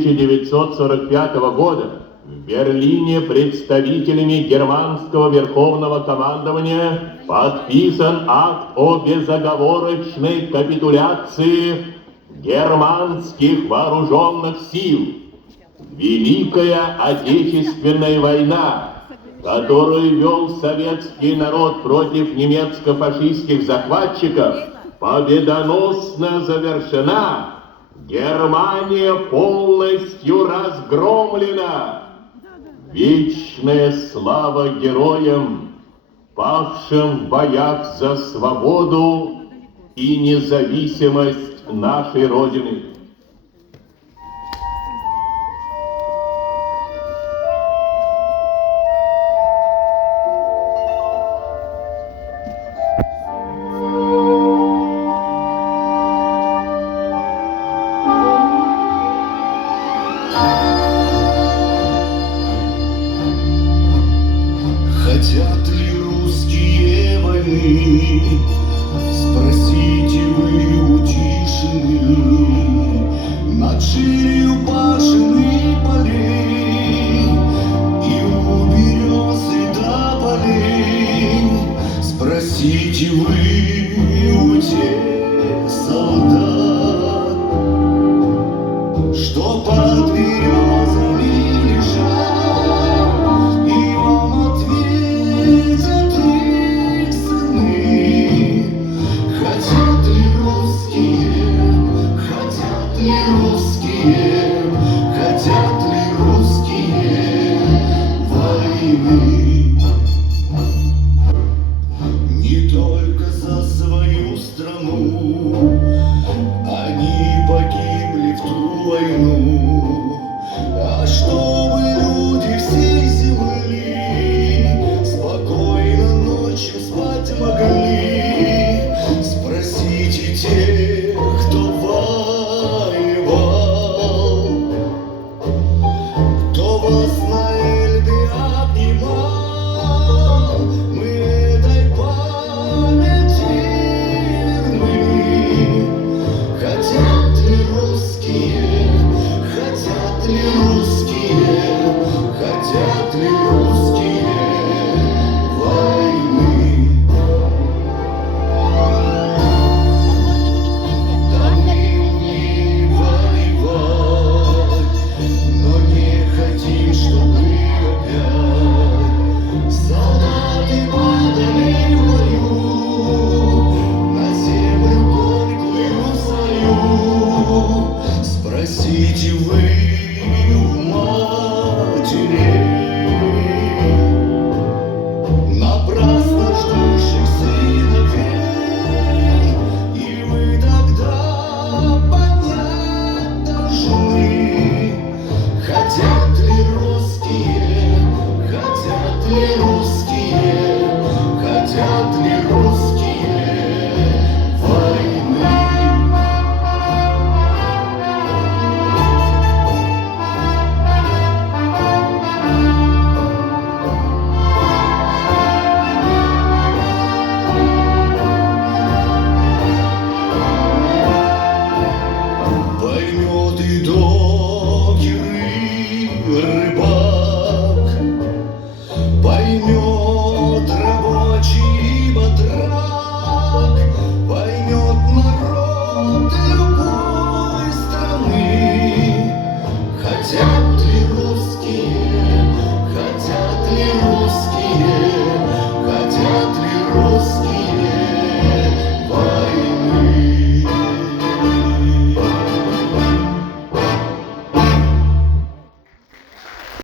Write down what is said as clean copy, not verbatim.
1945 года в Берлине представителями германского верховного командования подписан акт о безоговорочной капитуляции германских вооруженных сил. Великая Отечественная война, которую вел советский народ против немецко-фашистских захватчиков, победоносно завершена. Германия полностью разгромлена. Вечная слава героям, павшим в боях за свободу и независимость нашей Родины. Хотят ли русские войны? Спросите вы у тишины. Над ширью башен и полей и у берез и тополей. Спросите вы у тех солдат, что под березами лежат, и вам ответят их сыны. Хотят ли русские, хотят ли русские, хотят ли русские войны? Не только за свою страну они погибли в ту войну, а чтобы люди всей земли спокойно ночью спать могли. Спросите тех, кто воевал, кто вас на Эльбе обнимал. Мы этой памяти верны. Хотят ли русские, хотят ли русские, хотят ли русские войны? Да мы умеем воевать, но не хотим, чтобы опять солдаты падали в бою на землю горькую свою. Спросите вы у матерей, напрасно ждущих сыновей, и вы тогда понять должны. Хотят ли русские, хотят ли русские, хотят ли русские войны? Поймет и докер, и рыбак, поймет рабочий батрак, поймет народ любой страны. Хотят ли русские, хотят ли русские,